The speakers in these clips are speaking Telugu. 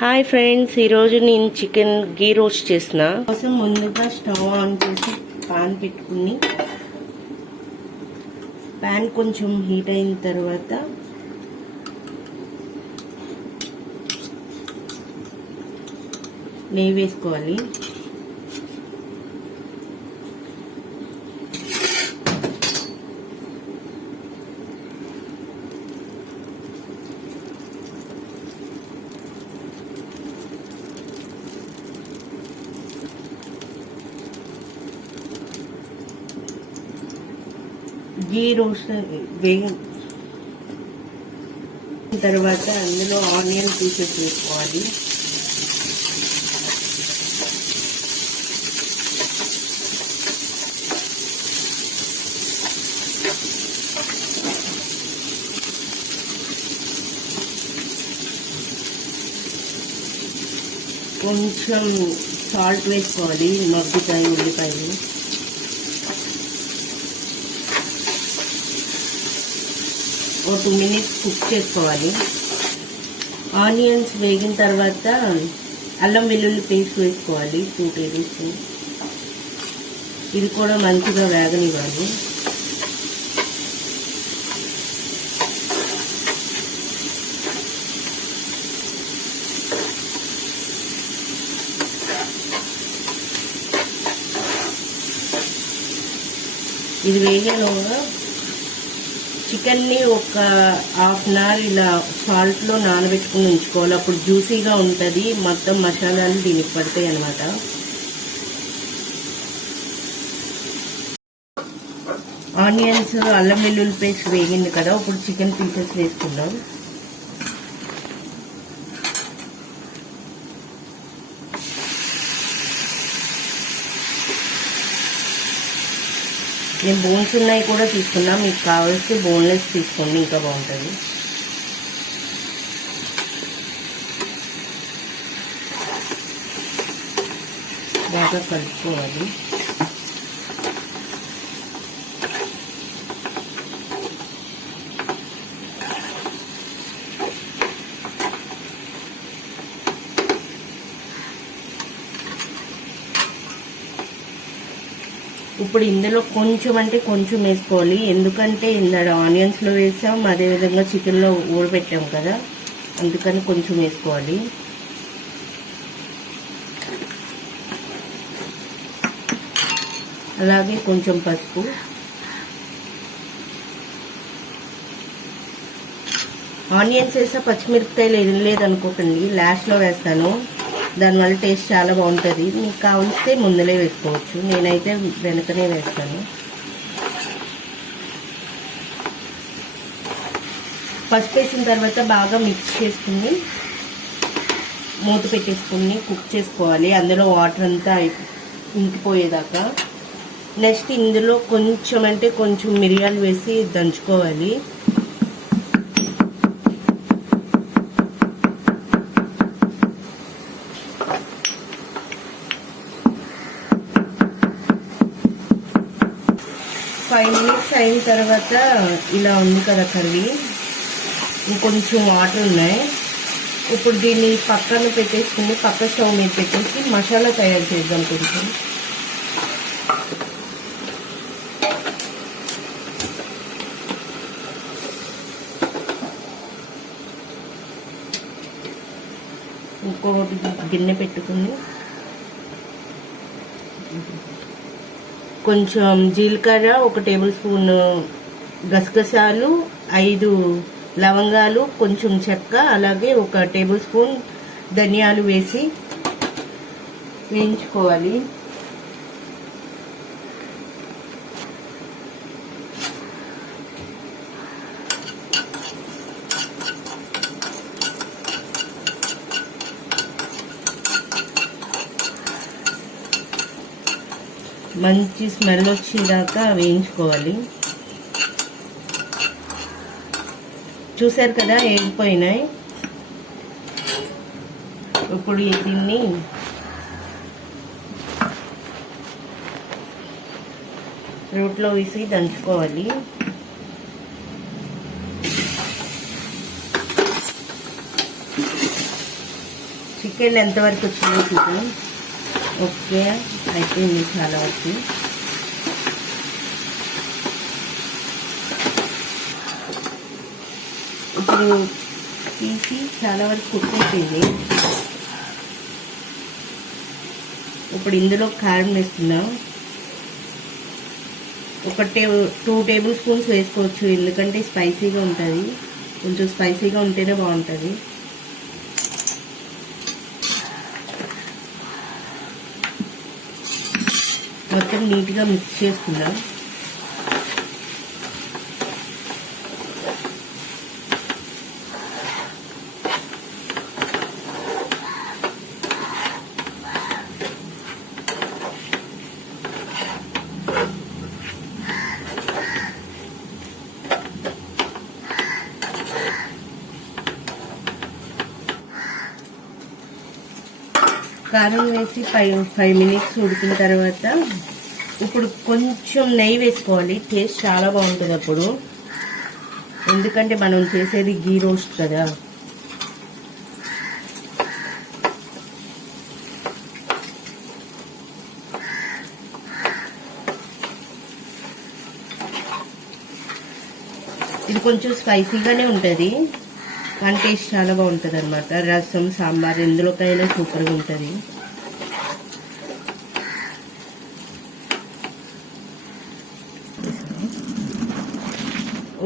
హాయ్ ఫ్రెండ్స్, ఈరోజు నేను చికెన్ గీ రోస్ట్ చేసిన కోసం ముందుగా స్టవ్ ఆన్ చేసి పాన్ పెట్టుకుని పాన్ కొంచెం హీట్ అయిన తర్వాత నెయ్యి వేసుకోవాలి. గీ రోస్ట్ వేగిన తర్వాత అందులో ఆనియన్ పీసెస్ వేసుకోవాలి. కొంచెం సాల్ట్ వేసుకోవాలి, మగ్గుతాయి ఉల్లిపాయలు. ఒక 2 minutes కుక్ చేసుకోవాలి. ఆనియన్స్ వేగిన తర్వాత అల్లం వెల్లుల్లి పేస్ట్ వేసుకోవాలి, 2 tablespoons. ఇది కూడా మంచిగా వేగనివ్వాలి. ఇది వేగేలోగా చికెన్ని ఒక 1/2 hour ఇలా సాల్ట్లో నానబెట్టుకుని ఉంచుకోవాలి. అప్పుడు జ్యూసీగా ఉంటుంది, మొత్తం మసాలాలు దీనికి పడతాయి అన్నమాట. ఆనియన్స్ అల్లం వెల్లుల్లి పేస్ట్ వేగింది కదా, ఇప్పుడు చికెన్ పీసెస్ వేసుకుందాం. నేను బోన్స్ ఉన్నాయి కూడా తీసుకున్నా, మీకు కావాల్సి బోన్లెస్ తీసుకోండి, ఇంకా బాగుంటుంది. బాగా కలుపుకోవాలి. ఇప్పుడు ఇందులో కొంచెం అంటే కొంచెం వేసుకోవాలి, ఎందుకంటే ఇందాక ఆనియన్స్లో వేసాం, అదేవిధంగా చికెన్లో ఊడబెట్టాం కదా, అందుకని కొంచెం వేసుకోవాలి. అలాగే కొంచెం పసుపు, ఆనియన్స్ వేసా పచ్చిమిరపకాయలు ఏం లేదనుకోకండి, లాస్ట్లో వేస్తాను, దానివల్ల టేస్ట్ చాలా బాగుంటుంది. మీకు కావలిస్తే ముందలే వేసుకోవచ్చు, నేనైతే వెనకనే వేస్తాను. పసుపు వేసిన తర్వాత బాగా మిక్స్ చేసుకుని మూత పెట్టేసుకుని కుక్ చేసుకోవాలి, అందులో వాటర్ అంతా ఇంకిపోయేదాకా. నెక్స్ట్ ఇందులో కొంచెం అంటే కొంచెం మిరియాలు వేసి దంచుకోవాలి. ఫైవ్ మినిట్స్ అయిన తర్వాత ఇలా ఉంది కదా కర్రీ, ఇంకొంచెం వాటర్ ఉన్నాయి. ఇప్పుడు దీన్ని పక్కన పెట్టేసుకుని పక్క స్టవ్ మీద పెట్టేసి మసాలా తయారు చేద్దాం. కొంచెం ఇంకొకటి గిన్నె పెట్టుకుని కొంచెం జీలకర్ర, 1 tablespoon గసగసాలు, 5 లవంగాలు, కొంచెం చెక్క, అలాగే 1 tablespoon ధనియాలు వేసి వేయించుకోవాలి. మంచి స్మెల్ వచ్చేదాకా వేయించుకోవాలి. చూసారు కదా, వేగిపోయినాయి. ఇప్పుడు దీన్ని రోట్లో వేసి దంచుకోవాలి. చికెన్ ఎంతవరకు వచ్చిందో చూద్దాం. ఓకే, అయిపోయింది చాలా వరకు. ఇప్పుడు తీసి చాలా వరకు కుక్ అయిపోయింది. ఇప్పుడు ఇందులో కారం వేస్తున్నాం. ఒక 2 టేబుల్ స్పూన్స్ వేసుకోవచ్చు, ఎందుకంటే స్పైసీగా ఉంటుంది. కొంచెం స్పైసీగా ఉంటేనే బాగుంటుంది. మొత్తం నీట్గా మిక్స్ చేసుకుందాం. కారం వేసి 5 మినిట్స్ ఉడికిన తర్వాత ఇప్పుడు కొంచెం నెయ్యి వేసుకోవాలి. టేస్ట్ చాలా బాగుంటుంది అప్పుడు, ఎందుకంటే మనం చేసేది గీ రోస్ట్ కదా. ఇది కొంచెం స్పైసీగానే ఉంటుంది, కానీ టేస్ట్ చాలా బాగుంటుంది అన్నమాట. రసం, సాంబార్ ఎందులోకైనా సూపర్గా ఉంటుంది.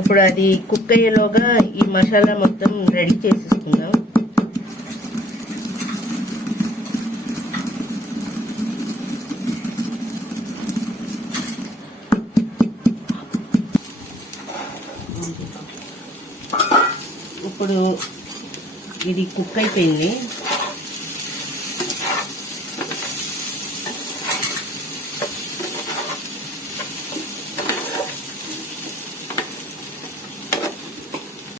ఇప్పుడు అది కుక్ అయ్యేలోగా ఈ మసాలా మొత్తం రెడీ చేసేసుకుందాం. ఇప్పుడు ఇది కుక్ అయిపోయింది.